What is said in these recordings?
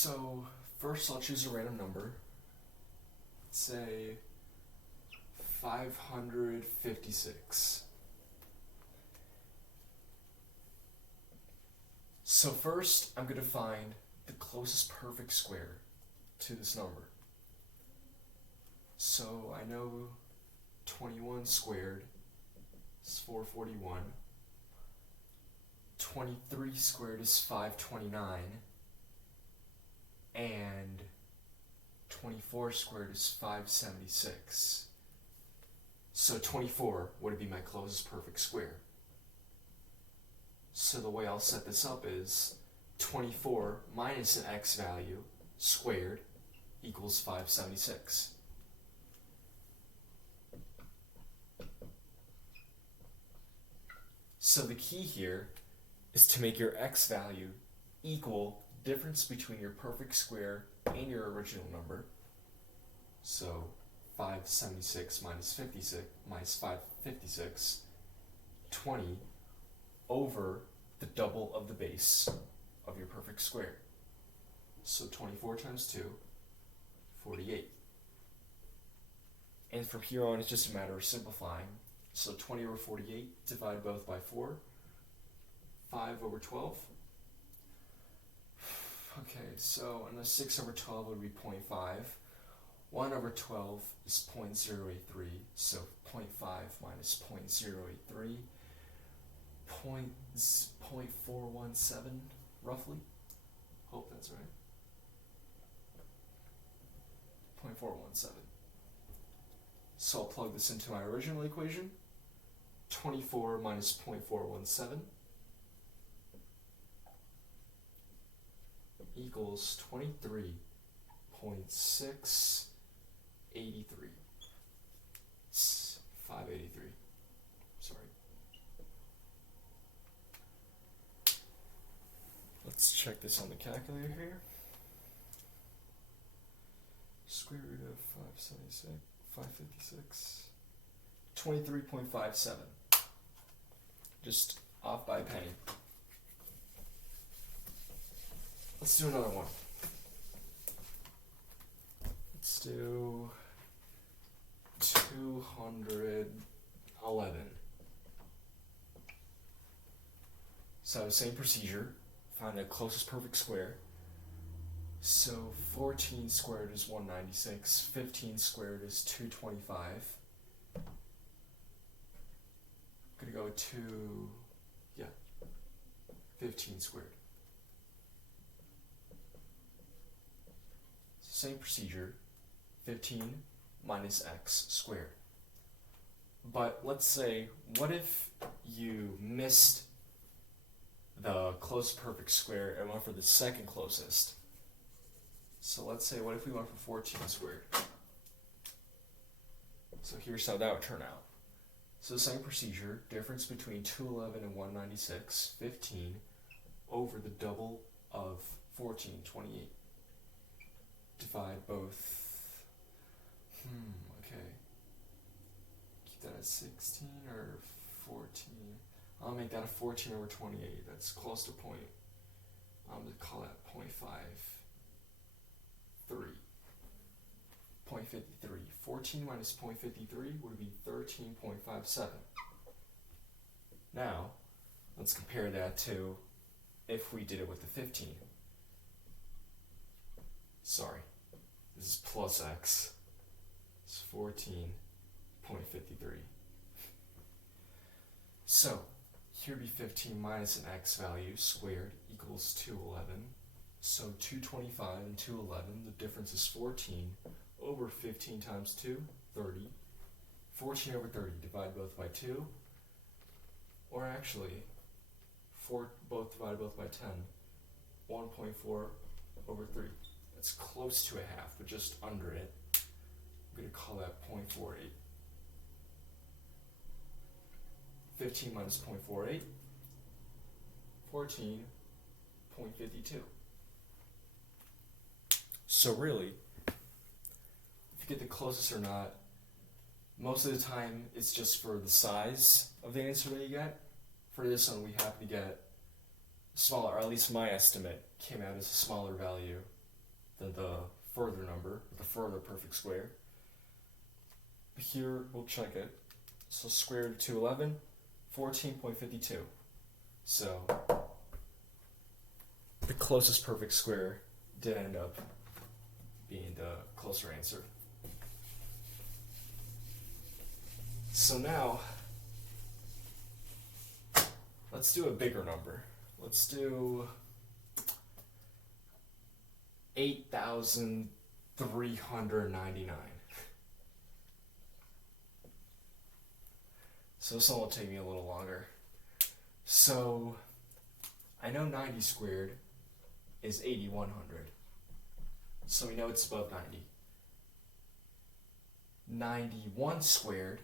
So first I'll choose a random number. Let's say 556. So first I'm going to find the closest perfect square to this number. So I know 21 squared is 441. 23 squared is 529. And 24 squared is 576. So 24 would be my closest perfect square. So the way I'll set this up is 24 minus an x value squared equals 576. So the key here is to make your x value equal difference between your perfect square and your original number. So 576 minus 556, 20 over the double of the base of your perfect square. So 24 times 2, 48. And from here on, it's just a matter of simplifying. So 20 over 48, divide both by 4. 5 over 12. Okay, so and the 6 over 12 would be 0.5. 1 over 12 is 0.083, so 0.5 minus 0.083, 0.417, roughly. Hope that's right. 0.417. So I'll plug this into my original equation. 24 minus 0.417 equals 23.683. 583. Sorry. Let's check this on the calculator here. Square root of 556. 23.57. Just off by a penny. Let's do another one. Let's do 211. So same procedure, find the closest perfect square. So 14 squared is 196, 15 squared is 225. I'm gonna go to 15 squared. Same procedure, 15 minus x squared. But let's say, what if you missed the closest perfect square and went for the second closest? So let's say, what if we went for 14 squared? So here's how that would turn out. So same procedure, difference between 211 and 196, 15 over the double of 14, 28. Divide both, okay. Keep that at 16 or 14. I'll make that a 14 over 28. That's close to point. I'm going to call that 0.53. 0.53. 14 minus 0.53 would be 13.57. Now, let's compare that to if we did it with the 15. Sorry, this is plus x. It's 14.53. So, here would be 15 minus an x value squared equals 211. So 225 and 211, the difference is 14 over 15 times 2, 30. 14 over 30, divide both by 2. Or actually, divide both by 10. 1.4 over 3. That's close to a half, but just under it. I'm going to call that 0.48. 15 minus 0.48, 14.52. So really, if you get the closest or not, most of the time it's just for the size of the answer that you get. For this one, we have to get smaller, or at least my estimate came out as a smaller value than the further number, the further perfect square. But here, we'll check it. So square root of 211, 14.52. So the closest perfect square did end up being the closer answer. So now, let's do a bigger number. Let's do 8,399. So this one will take me a little longer. So I know 90 squared is 8,100. So we know it's above 90. 91 squared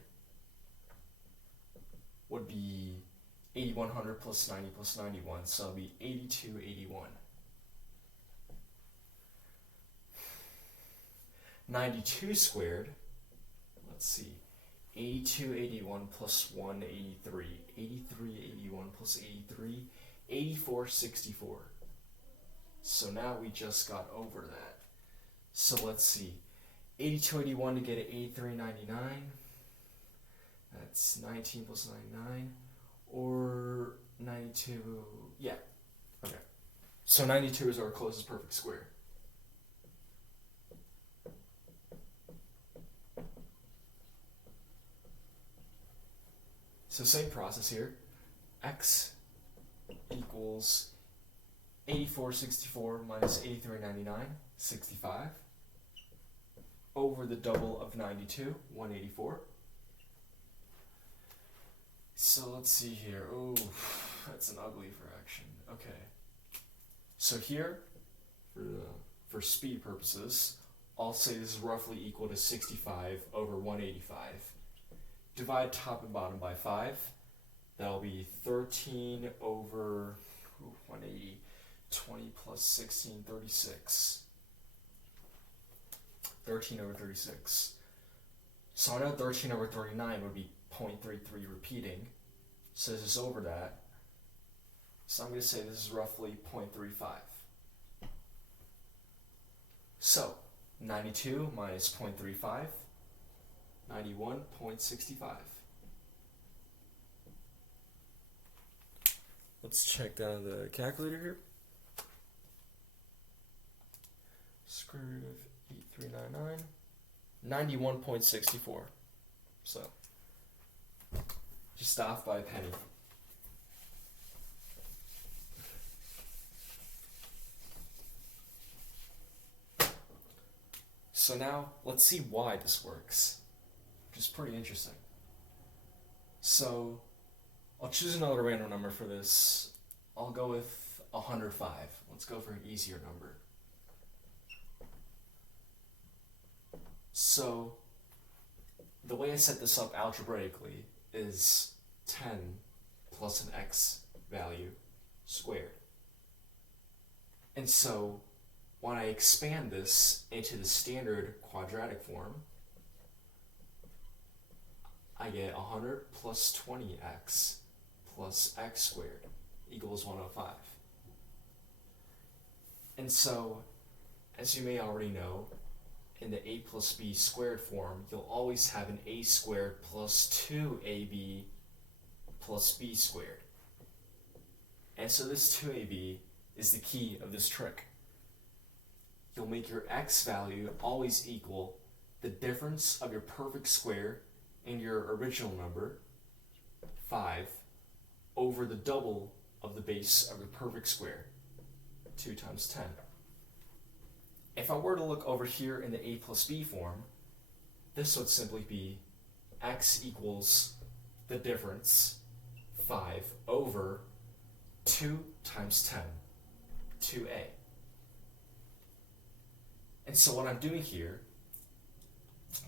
would be 8,100 plus 90 plus 91, so it'll be 8,281. 92 squared, let's see, 8281 plus 183, 8381 plus 83, 8464. So now we just got over that. So let's see, 8281 to get an 8399, that's 19 plus 99, or 92, yeah, okay. So 92 is our closest perfect square. So same process here. X equals 8464 minus 8399, 65, over the double of 92, 184. So let's see here. Oh, that's an ugly fraction. Okay. So here, for speed purposes, I'll say this is roughly equal to 65 over 185. Divide top and bottom by 5. That'll be 13 over 180. 20 plus 16, 36. 13 over 36. So I know 13 over 39 would be 0.33 repeating. So this is over that. So I'm going to say this is roughly 0.35. So 92 minus 0.35, 91.65. Let's check down the calculator here. Square root of 8399, 91.64. So just off by a penny. So now let's see why this works, which is pretty interesting. So I'll choose another random number for this. I'll go with 105. Let's go for an easier number. So the way I set this up algebraically is 10 plus an x value squared. And so when I expand this into the standard quadratic form, I get 100 plus 20x plus x squared equals 105. And so, as you may already know, in the a plus b squared form, you'll always have an a squared plus 2ab plus b squared. And so this 2ab is the key of this trick. You'll make your x value always equal the difference of your perfect square and your original number, 5, over the double of the base of your perfect square, 2 times 10. If I were to look over here in the a plus b form, this would simply be x equals the difference, 5, over 2 times 10, 2a. And so what I'm doing here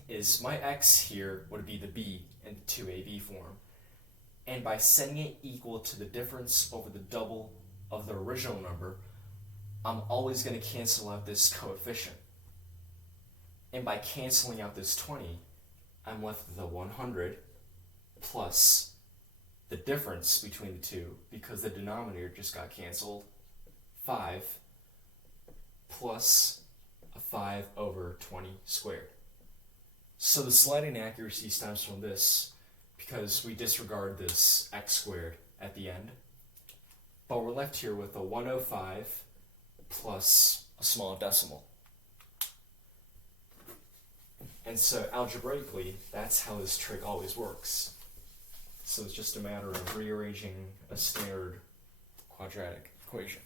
is my x here would be the b in the 2ab form. And by setting it equal to the difference over the double of the original number, I'm always going to cancel out this coefficient. And by canceling out this 20, I'm left with the 100 plus the difference between the two, because the denominator just got canceled, 5 plus 5 over 20 squared. So the sliding accuracy stems from this because we disregard this x squared at the end. But we're left here with a 105 plus a small decimal. And so algebraically, that's how this trick always works. So it's just a matter of rearranging a standard quadratic equation.